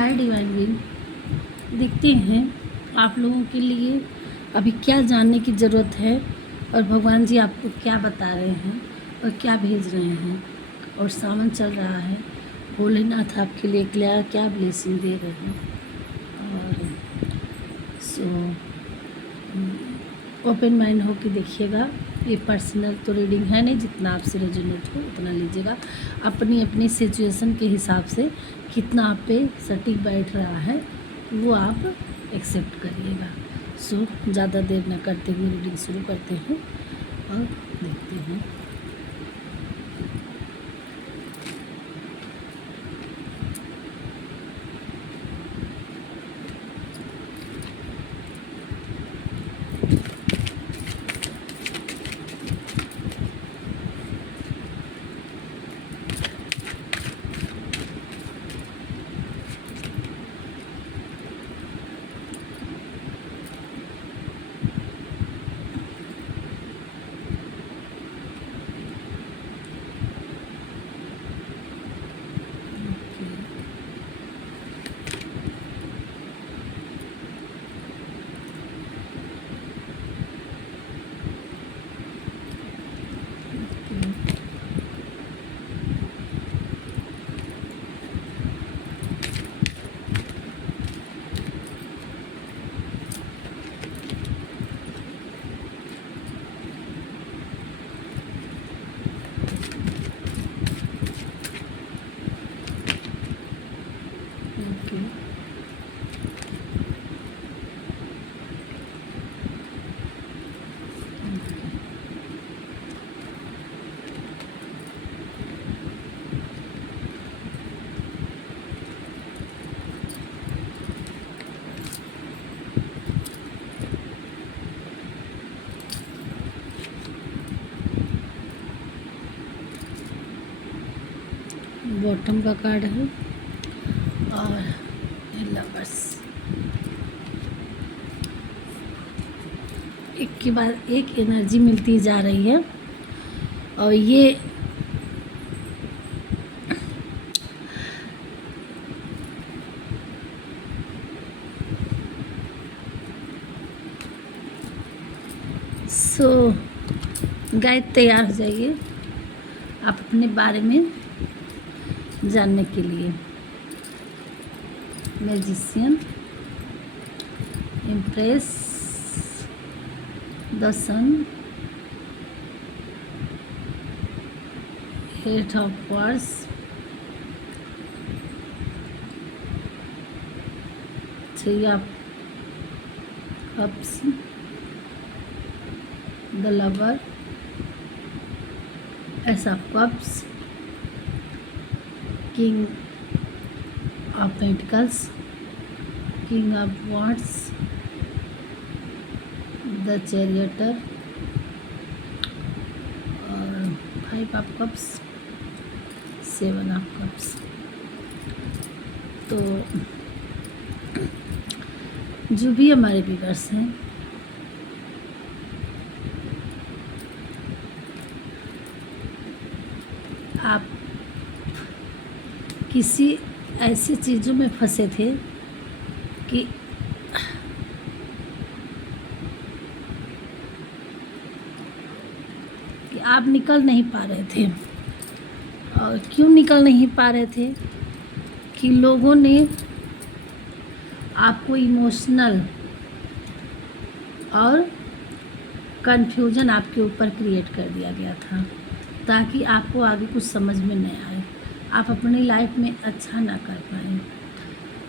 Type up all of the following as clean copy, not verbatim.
हाय divine being, देखते हैं आप लोगों के लिए अभी क्या जानने की ज़रूरत है और भगवान जी आपको क्या बता रहे हैं और क्या भेज रहे हैं। और सावन चल रहा है, भोलेनाथ आपके लिए क्या ब्लेसिंग दे रहे हैं। और सो ओपन माइंड हो के देखिएगा। ये पर्सनल तो रीडिंग है नहीं, जितना आपसे रेजोनेट हो उतना लीजिएगा। अपनी अपनी सिचुएशन के हिसाब से कितना आप पे सटीक बैठ रहा है वो आप एक्सेप्ट करिएगा। सो ज़्यादा देर न करते हुए रीडिंग शुरू करते हैं और देखते हैं। बॉटम का कार्ड है और लवर्स, एक के बाद एक एनर्जी मिलती जा रही है। और ये गाइड तैयार हो जाइए आप अपने बारे में जानने के लिए। Magician, empress, the sun, eight of वार्स, three of cups, the lover, ace of cups, king of pentacles, king of wands, the chariot और five of cups, seven of cups. तो जो भी हमारे व्यूअर्स हैं, आप किसी ऐसी चीज़ों में फंसे थे कि आप निकल नहीं पा रहे थे। और क्यों निकल नहीं पा रहे थे कि लोगों ने आपको इमोशनल और कंफ्यूजन आपके ऊपर क्रिएट कर दिया गया था, ताकि आपको आगे कुछ समझ में नहीं आए, आप अपनी लाइफ में अच्छा ना कर पाएँ।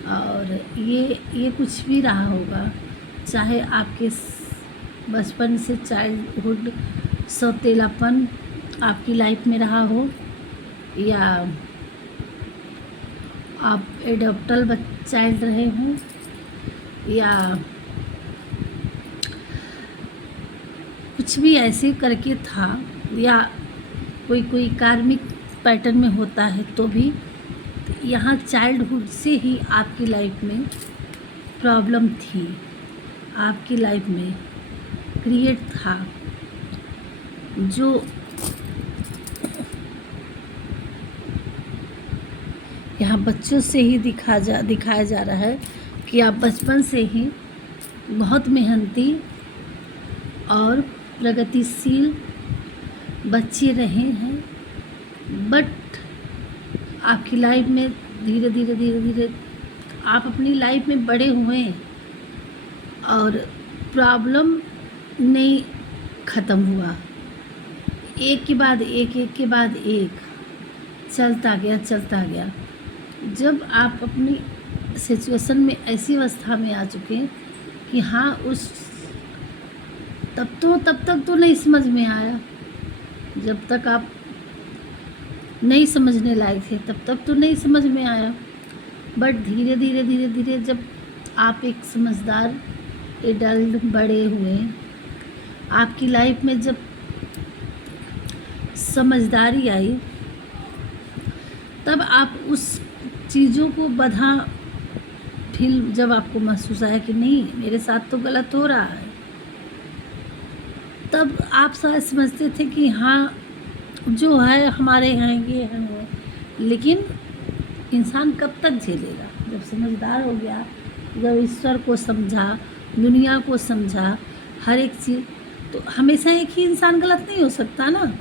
और ये कुछ भी रहा होगा, चाहे आपके बचपन से चाइल्डहुड सौतेलापन आपकी लाइफ में रहा हो, या आप एडॉप्टल चाइल्ड रहे हों, या कुछ भी ऐसे करके था, या कोई कार्मिक पैटर्न में होता है, तो भी यहाँ चाइल्डहुड से ही आपकी लाइफ में प्रॉब्लम थी, आपकी लाइफ में क्रिएट था, जो यहाँ बच्चों से ही दिखाया जा रहा है कि आप बचपन से ही बहुत मेहनती और प्रगतिशील बच्चे रहे हैं, बट आपकी लाइफ में धीरे धीरे आप अपनी लाइफ में बड़े हुए और प्रॉब्लम नहीं ख़त्म हुआ, एक के बाद एक चलता गया। जब आप अपनी सिचुएशन में ऐसी अवस्था में आ चुके कि हाँ तब तक तो नहीं समझ में आया, जब तक आप नहीं समझने लायक थे तब तक तो नहीं समझ में आया, बट धीरे धीरे जब आप एक समझदार एडल्ट बड़े हुए, आपकी लाइफ में जब समझदारी आई, तब आप उस चीज़ों को फिर जब आपको महसूस आया कि नहीं मेरे साथ तो गलत हो रहा है, तब आप शायद समझते थे कि हाँ जो है हमारे यहाँ ये है वो, लेकिन इंसान कब तक झेलेगा? जब समझदार हो गया, जब ईश्वर को समझा, दुनिया को समझा, हर एक चीज़, तो हमेशा एक ही इंसान गलत नहीं हो सकता ना।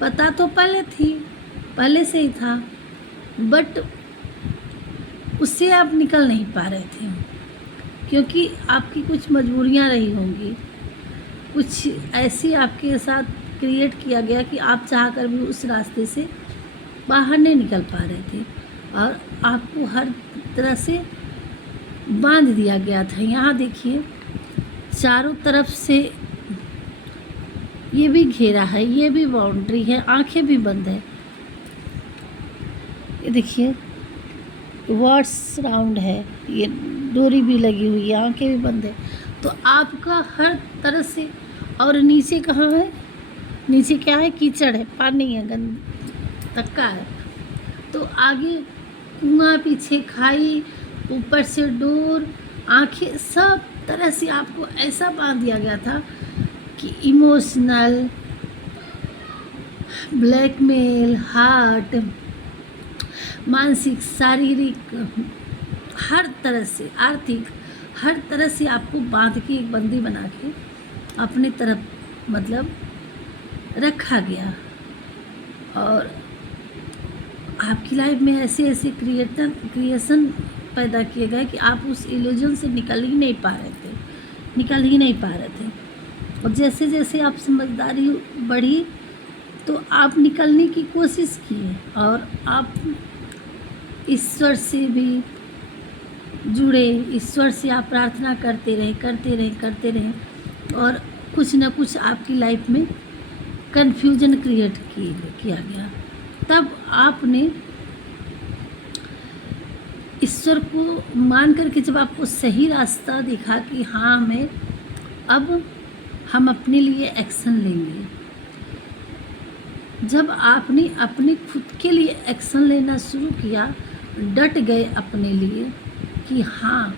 पता तो पहले से ही था, बट उससे आप निकल नहीं पा रहे थे, क्योंकि आपकी कुछ मजबूरियां रही होंगी, कुछ ऐसी आपके साथ क्रिएट किया गया कि आप चाह कर भी उस रास्ते से बाहर नहीं निकल पा रहे थे और आपको हर तरह से बांध दिया गया था। यहाँ देखिए चारों तरफ से ये भी घेरा है, ये भी बाउंड्री है, आंखें भी बंद है। ये देखिए वॉट्स राउंड है, ये डोरी भी लगी हुई है, आंखें भी बंद है। तो आपका हर तरह से, और नीचे कहाँ है? नीचे क्या है? कीचड़ है, पानी है, गंद तक का है। तो आगे कुआं, पीछे खाई, ऊपर से डोर, आंखें, सब तरह से आपको ऐसा बांध दिया गया था कि इमोशनल, ब्लैकमेल, हार्ट, मानसिक, शारीरिक, हर तरह से, आर्थिक, हर तरह से आपको बांध के एक बंदी बना के अपनी तरफ मतलब रखा गया। और आपकी लाइफ में ऐसे क्रिएशन पैदा किए गए कि आप उस इल्यूजन से निकल ही नहीं पा रहे थे। और जैसे जैसे आप समझदारी बढ़ी तो आप निकलने की कोशिश किए और आप ईश्वर से भी जुड़े, ईश्वर से आप प्रार्थना करते रहे और कुछ ना कुछ आपकी लाइफ में कन्फ्यूजन क्रिएट किया गया। तब आपने ईश्वर को मान करके जब आपको सही रास्ता दिखा कि हाँ हम अपने लिए एक्शन लेंगे, जब आपने अपने खुद के लिए एक्शन लेना शुरू किया, डट गए अपने लिए कि हाँ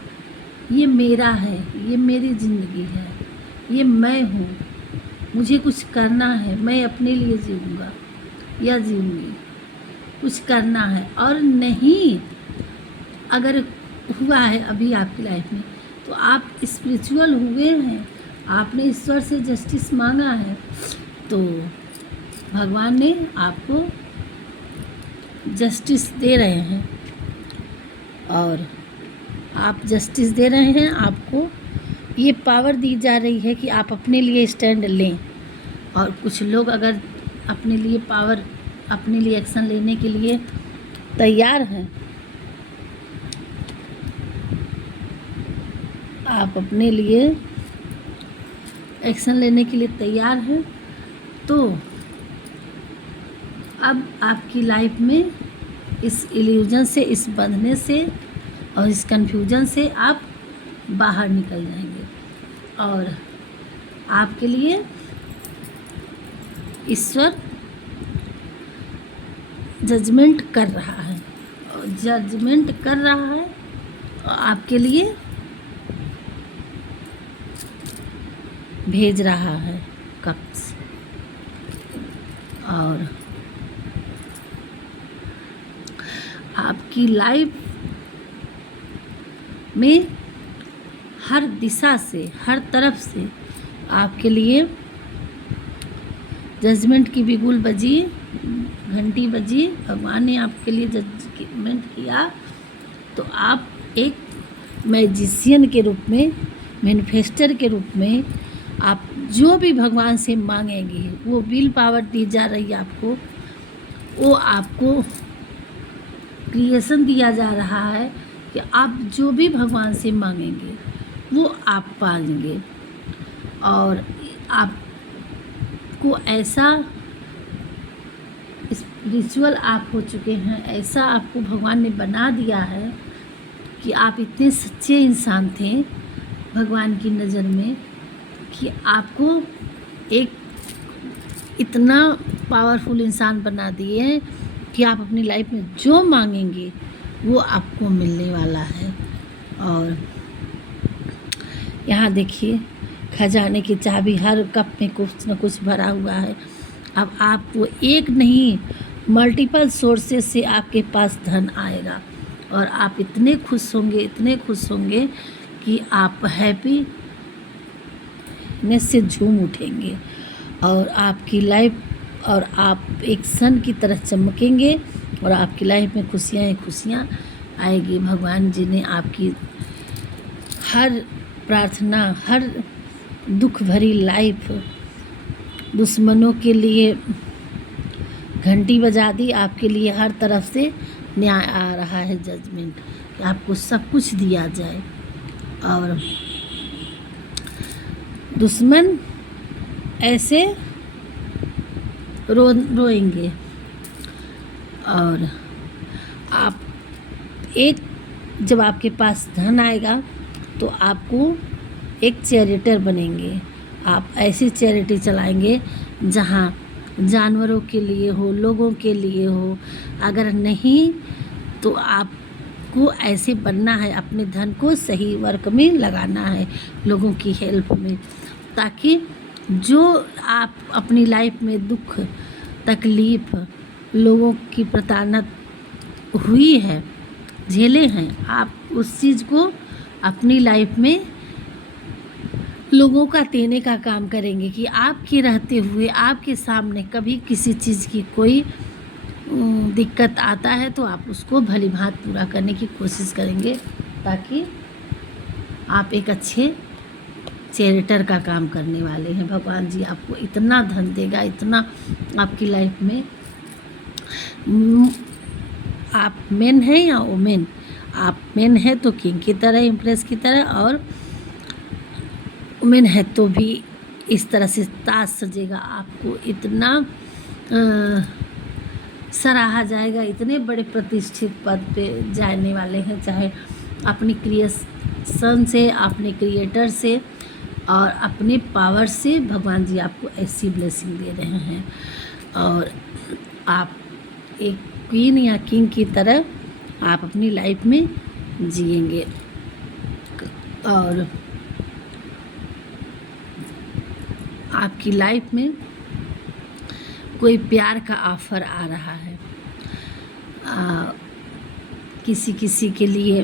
ये मेरा है, ये मेरी ज़िंदगी है, ये मैं हूँ, मुझे कुछ करना है, मैं अपने लिए जीऊँगा या जीऊँगी, कुछ करना है। और नहीं अगर हुआ है अभी आपकी लाइफ में तो आप स्पिरिचुअल हुए हैं, आपने ईश्वर से जस्टिस मांगा है, तो भगवान ने आपको जस्टिस दे रहे हैं और आप जस्टिस दे रहे हैं। आपको ये पावर दी जा रही है कि आप अपने लिए स्टैंड लें। और कुछ लोग अगर अपने लिए एक्शन लेने के लिए तैयार हैं, आप अपने लिए एक्शन लेने के लिए तैयार हैं, तो अब आपकी लाइफ में इस इल्यूजन से, इस बंधने से और इस कन्फ्यूजन से आप बाहर निकल जाएंगे और आपके लिए ईश्वर जजमेंट कर रहा है और आपके लिए भेज रहा है कप्स। और आपकी लाइफ में हर दिशा से, हर तरफ से आपके लिए जजमेंट की बिगुल बजी, घंटी बजी, भगवान ने आपके लिए जजमेंट किया। तो आप एक मैजिशियन के रूप में, मैनिफेस्टर के रूप में आप जो भी भगवान से मांगेंगे, वो विल पावर दी जा रही है आपको, वो आपको क्रिएशन दिया जा रहा है कि आप जो भी भगवान से मांगेंगे वो आप पाएंगे। और आपको ऐसा स्पिरिचुअल आप हो चुके हैं, ऐसा आपको भगवान ने बना दिया है कि आप इतने सच्चे इंसान थे भगवान की नज़र में कि आपको एक इतना पावरफुल इंसान बना दिए कि आप अपनी लाइफ में जो मांगेंगे वो आपको मिलने वाला है। और यहाँ देखिए, खजाने की चाबी, हर कप में कुछ न कुछ भरा हुआ है। अब आपको एक नहीं, मल्टीपल सोर्सेस से आपके पास धन आएगा और आप इतने खुश होंगे, इतने खुश होंगे कि आप हैप्पीनेस से झूम उठेंगे और आपकी लाइफ, और आप एक सन की तरह चमकेंगे और आपकी लाइफ में खुशियाँ ही खुशियाँ आएगी। भगवान जी ने आपकी हर प्रार्थना, हर दुख भरी लाइफ, दुश्मनों के लिए घंटी बजा दी, आपके लिए हर तरफ से न्याय आ रहा है, जजमेंट, कि आपको सब कुछ दिया जाए। और दुश्मन ऐसे रोएंगे। और आप जब आपके पास धन आएगा तो आपको एक चैरिटर बनेंगे। आप ऐसी चैरिटी चलाएंगे जहाँ जानवरों के लिए हो, लोगों के लिए हो। अगर नहीं तो आपको ऐसे बनना है, अपने धन को सही वर्क में लगाना है, लोगों की हेल्प में, ताकि जो आप अपनी लाइफ में दुख, तकलीफ़, लोगों की प्रताड़ना हुई है, झेले हैं, आप उस चीज़ को अपनी लाइफ में लोगों का देने का काम करेंगे कि आपके रहते हुए आपके सामने कभी किसी चीज़ की कोई दिक्कत आता है तो आप उसको भली भांति पूरा करने की कोशिश करेंगे, ताकि आप एक अच्छे चैरिटर का काम करने वाले हैं। भगवान जी आपको इतना धन देगा, इतना आपकी लाइफ में। आप मेन हैं या वुमेन, आप मेन है तो किंग की तरह, इम्प्रेस की तरह, और वुमेन है तो भी इस तरह से ताज सजेगा, आपको इतना सराहा जाएगा, इतने बड़े प्रतिष्ठित पद पे जाने वाले हैं, चाहे अपनी क्रिएशन से, अपने क्रिएटर से और अपने पावर से। भगवान जी आपको ऐसी ब्लेसिंग दे रहे हैं और आप एक क्वीन या किंग की तरह आप अपनी लाइफ में जिएंगे। और आपकी लाइफ में कोई प्यार का ऑफ़र आ रहा है, किसी के लिए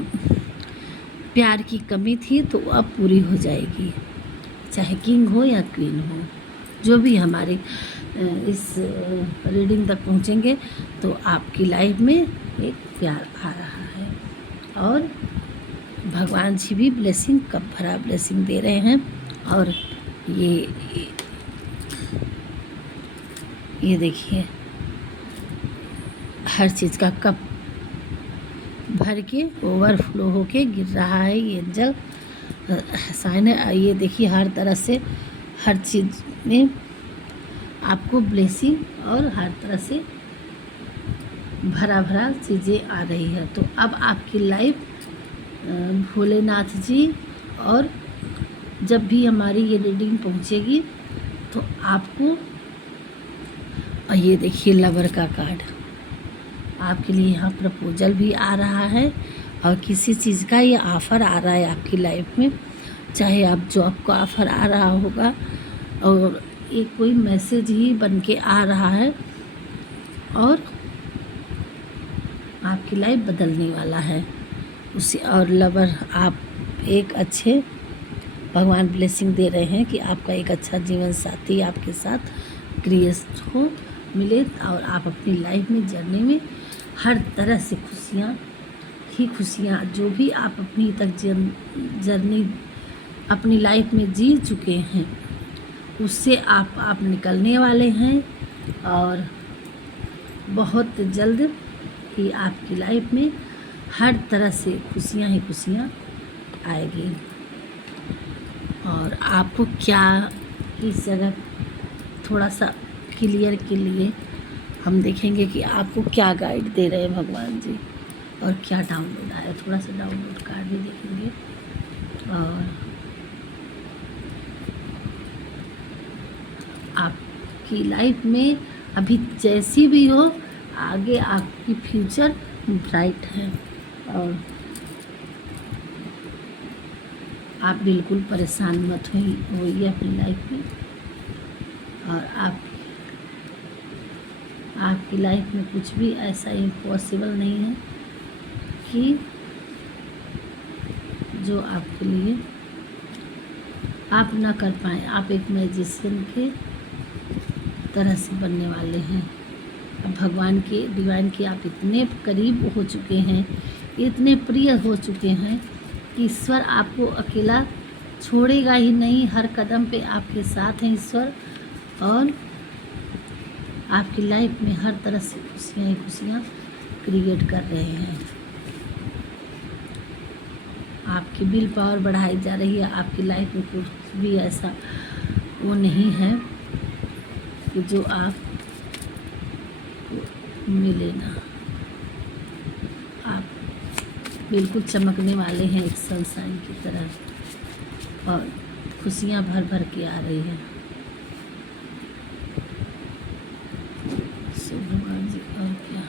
प्यार की कमी थी तो अब पूरी हो जाएगी, चाहे किंग हो या क्वीन हो। जो भी हमारे इस रीडिंग तक पहुँचेंगे तो आपकी लाइफ में एक प्यार आ रहा है और भगवान जी भी ब्लेसिंग कप भरा ब्लेसिंग दे रहे हैं। और ये देखिए, हर चीज़ का कप भर के ओवरफ्लो होके गिर रहा है। ये एंजल साइन है। ये देखिए, हर तरह से हर चीज़ में आपको ब्लेसिंग और हर तरह से भरा भरा चीज़ें आ रही है। तो अब आपकी लाइफ भोलेनाथ जी, और जब भी हमारी ये रीडिंग पहुंचेगी तो आपको, और ये देखिए लवर का कार्ड, आपके लिए यहाँ प्रपोजल भी आ रहा है और किसी चीज़ का ये ऑफ़र आ रहा है आपकी लाइफ में, चाहे आप जॉब का ऑफ़र आ रहा होगा और एक कोई मैसेज ही बन के आ रहा है। और आपकी लाइफ बदलने वाला है उसे। और लवर आप एक अच्छे भगवान ब्लेसिंग दे रहे हैं कि आपका एक अच्छा जीवन साथी आपके साथ क्रिएट हो, मिले, और आप अपनी लाइफ में जर्नी में हर तरह से खुशियाँ ही खुशियाँ, जो भी आप अपनी तक जर्नी अपनी लाइफ में जी चुके हैं उससे आप निकलने वाले हैं। और बहुत जल्द ही आपकी लाइफ में हर तरह से खुशियाँ ही खुशियाँ आएगी। और आपको क्या इस जगह थोड़ा सा क्लियर के लिए हम देखेंगे कि आपको क्या गाइड दे रहे हैं भगवान जी, और क्या डाउनलोड आया। थोड़ा सा डाउनलोड कार्ड भी देखेंगे। और आपकी लाइफ में अभी जैसी भी हो, आगे आपकी फ्यूचर ब्राइट है। और आप बिल्कुल परेशान मत होइए अपनी लाइफ में। और आपकी लाइफ में कुछ भी ऐसा इम्पॉसिबल नहीं है कि जो आपके लिए आप ना कर पाएँ। आप एक मैजिशियन के तरह से बनने वाले हैं। अब भगवान के डिवाइन के आप इतने करीब हो चुके हैं, इतने प्रिय हो चुके हैं कि ईश्वर आपको अकेला छोड़ेगा ही नहीं। हर कदम पे आपके साथ हैं ईश्वर, और आपकी लाइफ में हर तरह से खुशियाँ ही खुशियाँ क्रिएट कर रहे हैं। आपकी विल पावर बढ़ाई जा रही है। आपकी लाइफ में कुछ भी ऐसा वो नहीं है कि जो आप मिले ना। आप बिल्कुल चमकने वाले हैं एक सनशाइन की तरह, और खुशियाँ भर भर के आ रही हैं। सो भगवान जी और क्या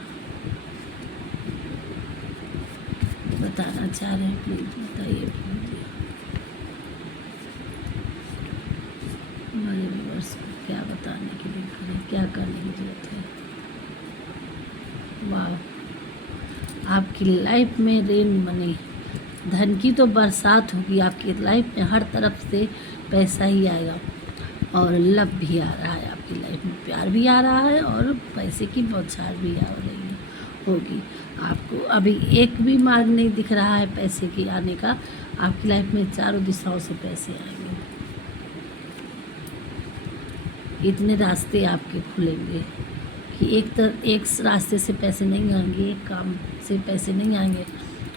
बताना चाह रहे हैं, प्लीज़ बताइए। हमारे व्यूअर्स को क्या बताने के लिए करें, क्या करने की जरूरत है। वाह, आपकी लाइफ में रेन मनी, धन की तो बरसात होगी। आपकी लाइफ में हर तरफ से पैसा ही आएगा, और लव भी आ रहा है। आपकी लाइफ में प्यार भी आ रहा है, और पैसे की बौछार भी आ रही होगी। आपको अभी एक भी मार्ग नहीं दिख रहा है पैसे की आने का। आपकी लाइफ में चारों दिशाओं से पैसे आएंगे। इतने रास्ते आपके खुलेंगे कि एक रास्ते से पैसे नहीं आएंगे, एक काम से पैसे नहीं आएंगे।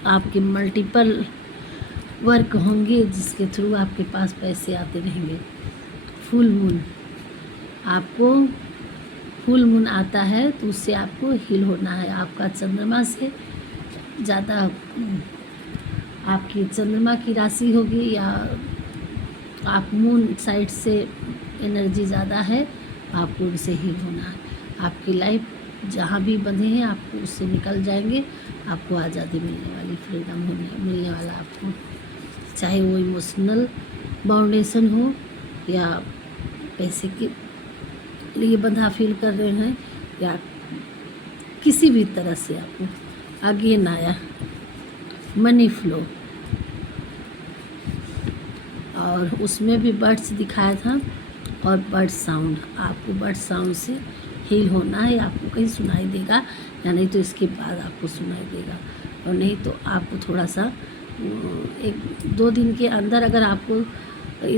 आपके मल्टीपल वर्क होंगे जिसके थ्रू आपके पास पैसे आते रहेंगे। फुल मून, आपको फुल मून आता है तो उससे आपको हील होना है। आपका चंद्रमा से ज़्यादा आपकी चंद्रमा की राशि होगी, या आप मून साइड से एनर्जी ज़्यादा है, आपको उनसे हील होना है। आपकी लाइफ जहाँ भी बंधे हैं आपको उससे निकल जाएंगे। आपको आज़ादी मिलने वाली, फ्रीडम मिलने वाला आपको, चाहे वो इमोशनल बाउंडेशन हो या पैसे के लिए बंधा फील कर रहे हैं, या किसी भी तरह से आपको आगे ना आया मनी फ्लो। और उसमें भी बर्ड्स दिखाया था, और बर्ड साउंड, आपको बर्ड साउंड से हील होना है। आपको कहीं सुनाई देगा, या नहीं तो इसके बाद आपको सुनाई देगा। और नहीं तो आपको थोड़ा सा 1-2 दिन के अंदर अगर आपको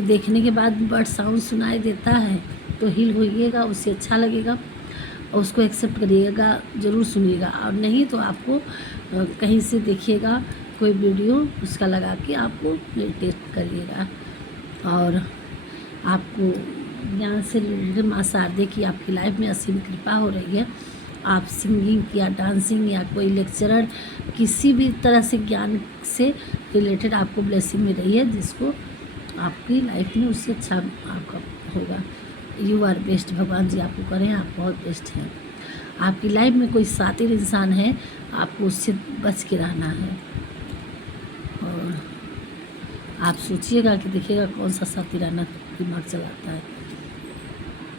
देखने के बाद बर्ड साउंड सुनाई देता है तो हील होइएगा, उससे अच्छा लगेगा और उसको एक्सेप्ट करिएगा, ज़रूर सुनिएगा। और नहीं तो आपको कहीं से देखिएगा कोई वीडियो, उसका लगा के आपको मेडिटेट करिएगा। और आपको ज्ञान से रिलेटेड माँ शारदे की आपकी लाइफ में असीम कृपा हो रही है। आप सिंगिंग या डांसिंग या कोई लेक्चरर, किसी भी तरह से ज्ञान से रिलेटेड आपको ब्लेसिंग मिल रही है, जिसको आपकी लाइफ में उससे अच्छा आपका होगा। यू आर बेस्ट, भगवान जी आपको करें, आप बहुत बेस्ट हैं। आपकी लाइफ में कोई सातिर इंसान है, आपको उससे बच के रहना है। और आप सोचिएगा कि देखिएगा कौन सा सातिराना दिमाग चलाता है।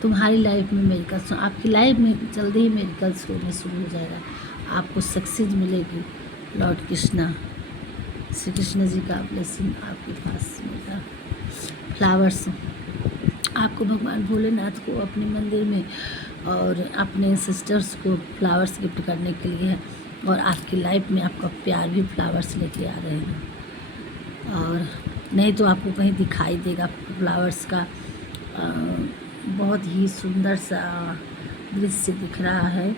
तुम्हारी लाइफ में मेडिकल्स, आपकी लाइफ में जल्दी ही मेडिकल्स होने शुरू हो जाएगा। आपको सक्सेस मिलेगी। लॉर्ड कृष्णा, श्री कृष्ण जी का ब्लेसिंग आपके पास मिलेगा। फ्लावर्स आपको भगवान भोलेनाथ को अपने मंदिर में और अपने सिस्टर्स को फ्लावर्स गिफ्ट करने के लिए है, और आपकी लाइफ में आपका प्यार भी फ्लावर्स लेके आ रहे हैं। और नहीं तो आपको कहीं दिखाई देगा फ्लावर्स का बहुत ही सुंदर सा दृश्य दिख रहा है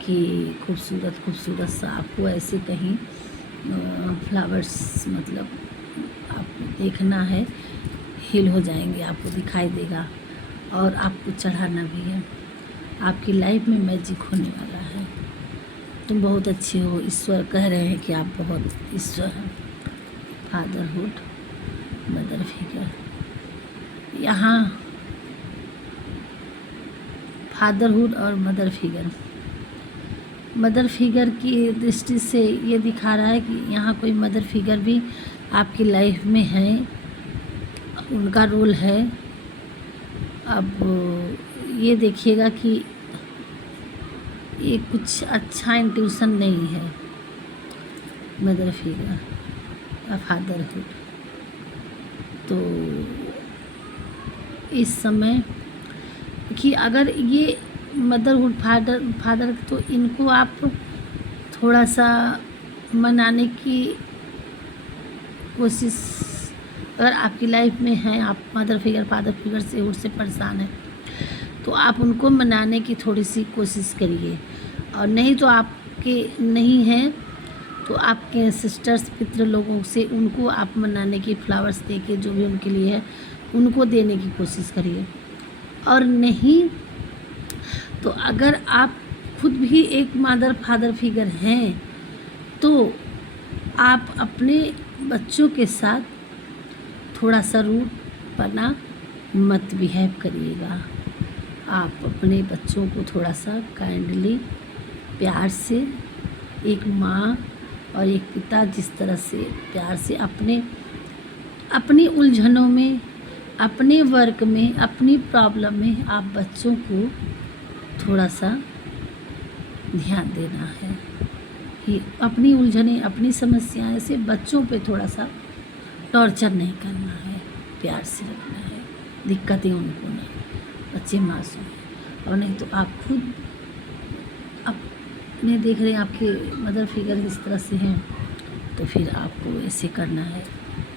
कि खूबसूरत खूबसूरत सा आपको ऐसे कहीं फ्लावर्स मतलब आपको देखना है, हील हो जाएंगे, आपको दिखाई देगा और आपको चढ़ाना भी है। आपकी लाइफ में मैजिक होने वाला है। तुम बहुत अच्छे हो, ईश्वर कह रहे हैं कि आप बहुत ईश्वर हैं। फादरहुड, मदर फिगर, यहाँ फादरहुड और मदर फिगर की दृष्टि से ये दिखा रहा है कि यहाँ कोई मदर फिगर भी आपकी लाइफ में है, उनका रोल है। अब ये देखिएगा कि ये कुछ अच्छा इंट्यूशन नहीं है। मदर फिगर या फादरहुड, तो इस समय कि अगर ये मदरहुड फादर तो इनको आप थोड़ा सा मनाने की कोशिश, अगर आपकी लाइफ में है, आप मदर फिगर फादर फिगर से हुड से परेशान हैं, तो आप उनको मनाने की थोड़ी सी कोशिश करिए। और नहीं तो आपके नहीं हैं तो आपके सिस्टर्स पितृ लोगों से उनको आप मनाने की फ्लावर्स दे के जो भी उनके लिए है उनको देने की कोशिश करिए। और नहीं तो अगर आप खुद भी एक मदर फादर फिगर हैं तो आप अपने बच्चों के साथ थोड़ा सा रूड पना मत बिहेव करिएगा। आप अपने बच्चों को थोड़ा सा काइंडली प्यार से, एक माँ और एक पिता जिस तरह से प्यार से अपनी उलझनों में, अपने वर्क में, अपनी प्रॉब्लम में आप बच्चों को थोड़ा सा ध्यान देना है कि अपनी उलझनें, अपनी समस्याएं से बच्चों पे थोड़ा सा टॉर्चर नहीं करना है, प्यार से रखना है, दिक्कतें उनको नहीं, बच्चे मासूम हैं। और नहीं तो आप खुद अपने देख रहे हैं आपके मदर फिगर इस तरह से हैं, तो फिर आपको ऐसे करना है।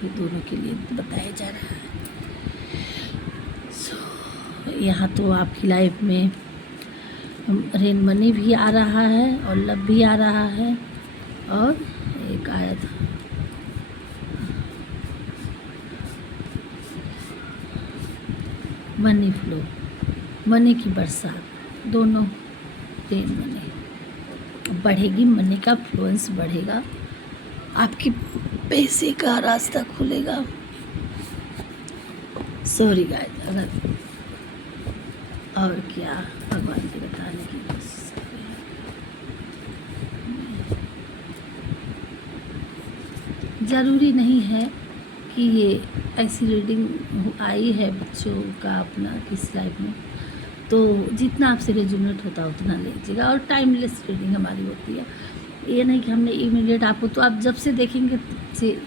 ये दोनों के लिए बताया जा रहा है। यहाँ तो आपकी लाइफ में रेन मनी भी आ रहा है और लव भी आ रहा है, और एक आया था मनी फ्लो, मनी की बरसात, दोनों रेन मनी बढ़ेगी, मनी का फ्लुएंस बढ़ेगा, आपके पैसे का रास्ता खुलेगा। सॉरी गाइस, अगर और क्या भगवान के बताने की कोशिश कर रहे हैं। ज़रूरी नहीं है कि ये ऐसी रीडिंग आई है बच्चों का अपना किस लाइफ में, तो जितना आपसे रेजोनेट होता है उतना लीजिएगा। और टाइमलेस रीडिंग हमारी होती है, ये नहीं कि हमने इमीडिएट आपको, तो आप जब से देखेंगे से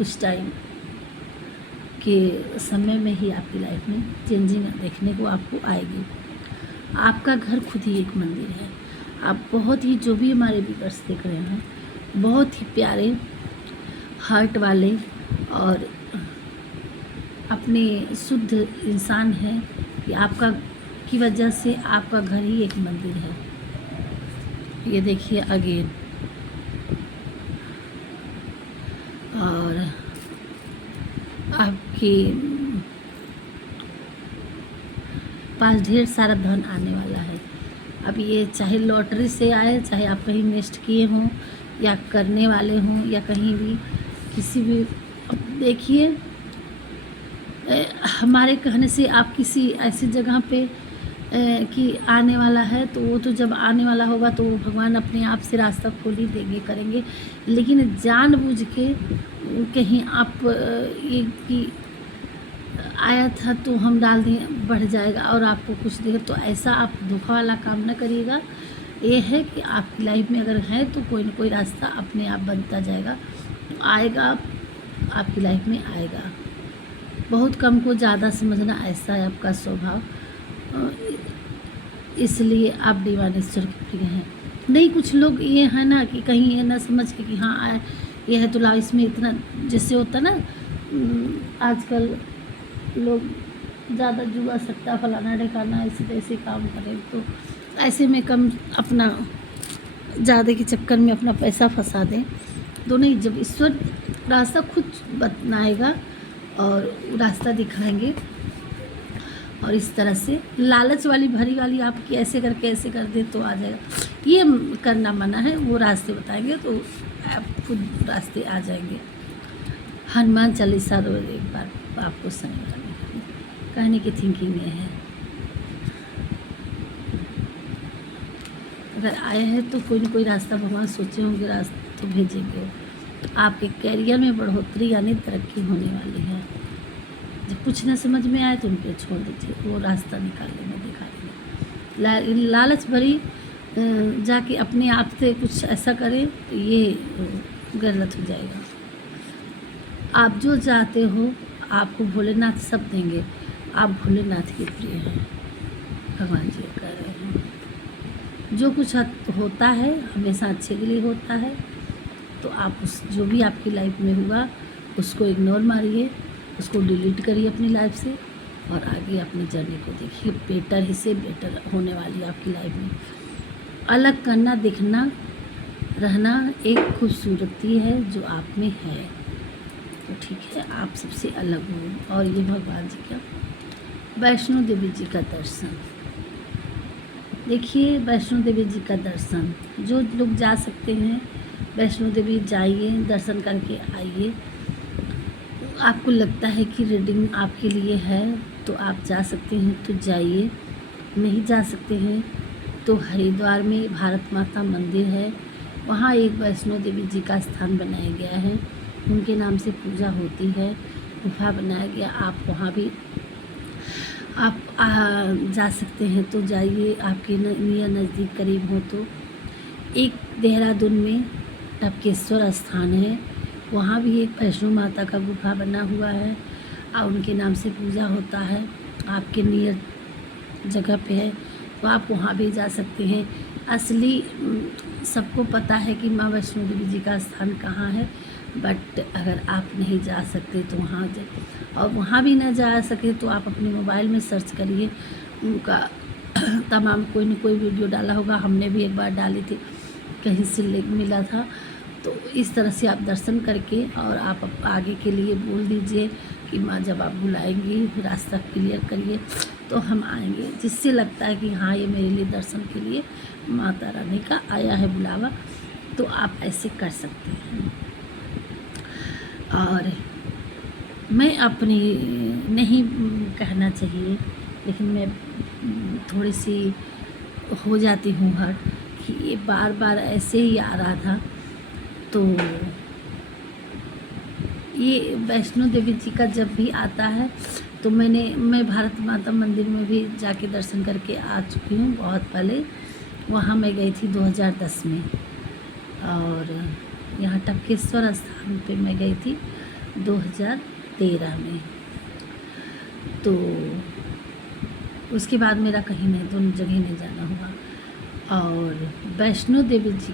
उस टाइम के समय में ही आपकी लाइफ में चेंजिंग देखने को आपको आएगी। आपका घर खुद ही एक मंदिर है। आप बहुत ही, जो भी हमारे व्यूअर्स देख रहे हैं, बहुत ही प्यारे हार्ट वाले और अपने शुद्ध इंसान हैं कि आपका की वजह से आपका घर ही एक मंदिर है। ये देखिए अगेन, और आपके पास ढेर सारा धन आने वाला है। अब ये चाहे लॉटरी से आए, चाहे आप कहीं इन्वेस्ट किए हों या करने वाले हों या कहीं भी किसी भी, अब देखिए हमारे कहने से आप किसी ऐसी जगह पे कि आने वाला है, तो वो तो जब आने वाला होगा तो भगवान अपने आप से रास्ता खोल ही देंगे, करेंगे। लेकिन जानबूझ के कहीं आप ये कि आया था तो हम डाल दें, बढ़ जाएगा और आपको कुछ देगा, तो ऐसा आप धोखा वाला काम ना करिएगा। ये है कि आपकी लाइफ में अगर है तो कोई ना कोई रास्ता अपने आप बनता जाएगा, आएगा, आपकी लाइफ में आएगा। बहुत कम को ज़्यादा समझना, ऐसा है आपका स्वभाव, इसलिए आप दीवानेश्वर के प्रिय हैं। नहीं, कुछ लोग ये है ना कि कहीं ये ना समझ के कि हाँ आए ये है तो लाओ, इसमें इतना जैसे होता ना आजकल लोग ज़्यादा जुआ सट्टा फलाना ढिकाना ऐसे तैसे काम करें, तो ऐसे में कम अपना ज़्यादा के चक्कर में अपना पैसा फंसा दें। तो नहीं, जब ईश्वर रास्ता खुद बताएगा और रास्ता दिखाएंगे, और इस तरह से लालच वाली भरी वाली आपकी ऐसे करके ऐसे कर दे तो आ जाएगा, ये करना मना है। वो रास्ते बताएंगे तो आप खुद रास्ते आ जाएंगे। हनुमान चालीसा रोज एक बार आपको शनिवार में कहने की थिंकिंग ये है। अगर आया है तो कोई ना कोई रास्ता भगवान सोचे होंगे, रास्ता तो भेजेंगे। आपके कैरियर में बढ़ोतरी यानी तरक्की होने वाली है। जब कुछ न समझ में आए तो उनके छोड़ दीजिए, वो रास्ता निकाल लेंगे, दिखा देंगे। लालच भरी जाके अपने आप से कुछ ऐसा करें तो ये गलत हो जाएगा। आप जो चाहते हो आपको भोलेनाथ सब देंगे, आप भोलेनाथ के प्रिय हैं, भगवान जी कह रहे हैं। जो कुछ होता है हमेशा अच्छे के लिए होता है, तो आप उस जो भी आपकी लाइफ में हुआ उसको इग्नोर मारिए, उसको डिलीट करिए अपनी लाइफ से, और आगे अपनी जर्नी को देखिए। बेटर ही से बेटर होने वाली है आपकी लाइफ में। अलग करना, दिखना, रहना एक खूबसूरती है जो आप में है, तो ठीक है, आप सबसे अलग हो। और ये भगवान जी का वैष्णो देवी जी का दर्शन देखिए, वैष्णो देवी जी का दर्शन जो लोग जा सकते हैं वैष्णो देवी जाइए, दर्शन करके आइए। आपको लगता है कि रीडिंग आपके लिए है तो आप जा सकते हैं तो जाइए, नहीं जा सकते हैं तो हरिद्वार में भारत माता मंदिर है, वहाँ एक वैष्णो देवी जी का स्थान बनाया गया है, उनके नाम से पूजा होती है, गुफा बनाया गया, आप वहाँ भी आप जा सकते हैं तो जाइए। आपके नियर नज़दीक करीब हो तो एक देहरादून में टपकेश्वर स्थान है, वहाँ भी एक वैष्णो माता का गुफा बना हुआ है और उनके नाम से पूजा होता है, आपके नियर जगह पे है, तो आप वहाँ भी जा सकते हैं। असली सबको पता है कि माँ वैष्णो देवी जी का स्थान कहाँ है, बट अगर आप नहीं जा सकते तो वहाँ और वहाँ भी ना जा सके तो आप अपने मोबाइल में सर्च करिए, उनका तमाम कोई न कोई वीडियो डाला होगा, हमने भी एक बार डाली थी, कहीं से लिंक मिला था। तो इस तरह से आप दर्शन करके और आप आगे के लिए बोल दीजिए कि माँ जब आप बुलाएंगी रास्ता क्लियर करिए तो हम आएंगे, जिससे लगता है कि हाँ ये मेरे लिए दर्शन के लिए माता रानी का आया है बुलावा, तो आप ऐसे कर सकते हैं। और मैं अपनी नहीं कहना चाहिए, लेकिन मैं थोड़ी सी हो जाती हूँ हर कि ये बार बार ऐसे ही आ रहा था। तो ये वैष्णो देवी जी का जब भी आता है तो मैं भारत माता मंदिर में भी जाके दर्शन करके आ चुकी हूँ बहुत पहले। वहाँ मैं गई थी 2010 में, और यहाँ टपकेश्वर स्थान पे मैं गई थी 2013 में। तो उसके बाद मेरा कहीं नहीं, दोनों जगह नहीं जाना हुआ। और वैष्णो देवी जी